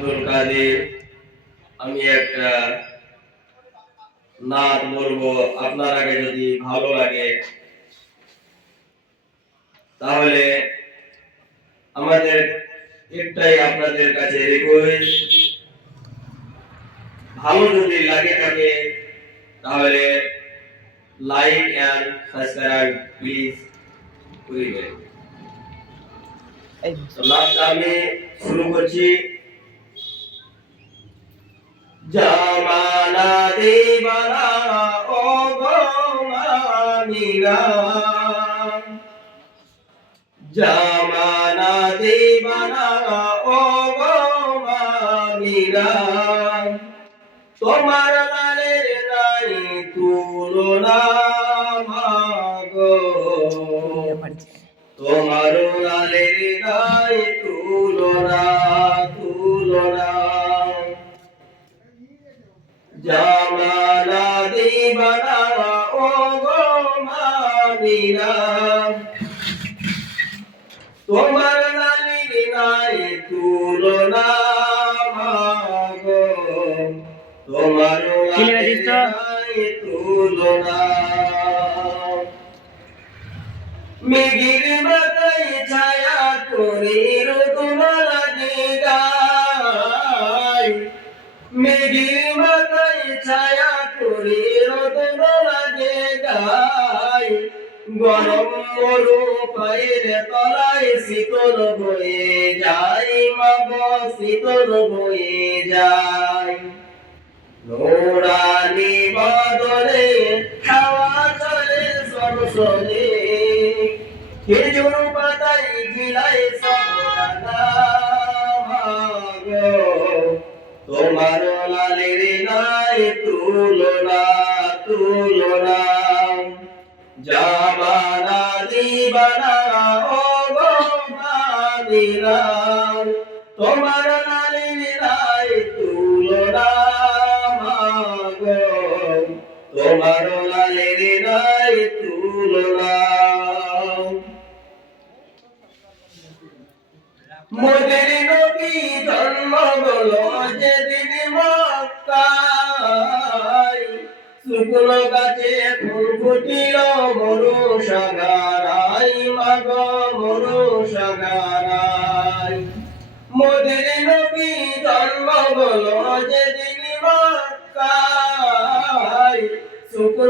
আব্দুল কাদের আমি একটা নাত বলবো, আপনার আগে যদি ভালো লাগে তাহলে আমাদের একটাই আপনাদের কাছে রিকোয়েস্ট, ভালো যদি লাগে থাকে তাহলে লাইক এন্ড সাবস্ক্রাইব প্লিজ করিবেন। নাতটা আমি শুরু করছি। জামানা দিবানা ও গো মানিরা, জামানা দিবানা ও গো মানিরা, তোমার লালের নাই তুলনা মাগো, তোমার লালের নাই তুলনা তুলনা। জামানা দিবানা ও গো মানিরা, তোমার লালির নাই তুলনা মাগো, তোমার লালির নাই তুলনা। মেঘের মাথায় ছায়া করে রোদনা লাগে গায়, মেঘের মাথায় ছায়া করে রোদনা লাগে গায়, গরম মরু পায়ের তলায় শীতল বয়ে যায় মাগো, শীতল বয়ে যায়। নোরানি বদলে হাওয়া চলে সরসরে, খেজুর পাতায় ঝিলায় সবরানা মাগো, তোমার লালের নাই তুলনা তুলনা। জামানা দিবানা ও গো মানিরা, তোমার লালের নাই তুলনা মাগো, তোমার লালের নাই তুলনা। মোদের নবী জন্ম হলো যেদিন মক্কায়, শুকনো গাছে ফুল ফুটিল মরু সাগারায় মাগো, মরু সাগারায়। মোদের নবী জন্ম হলো যেদিন মক্কায়, শুকনো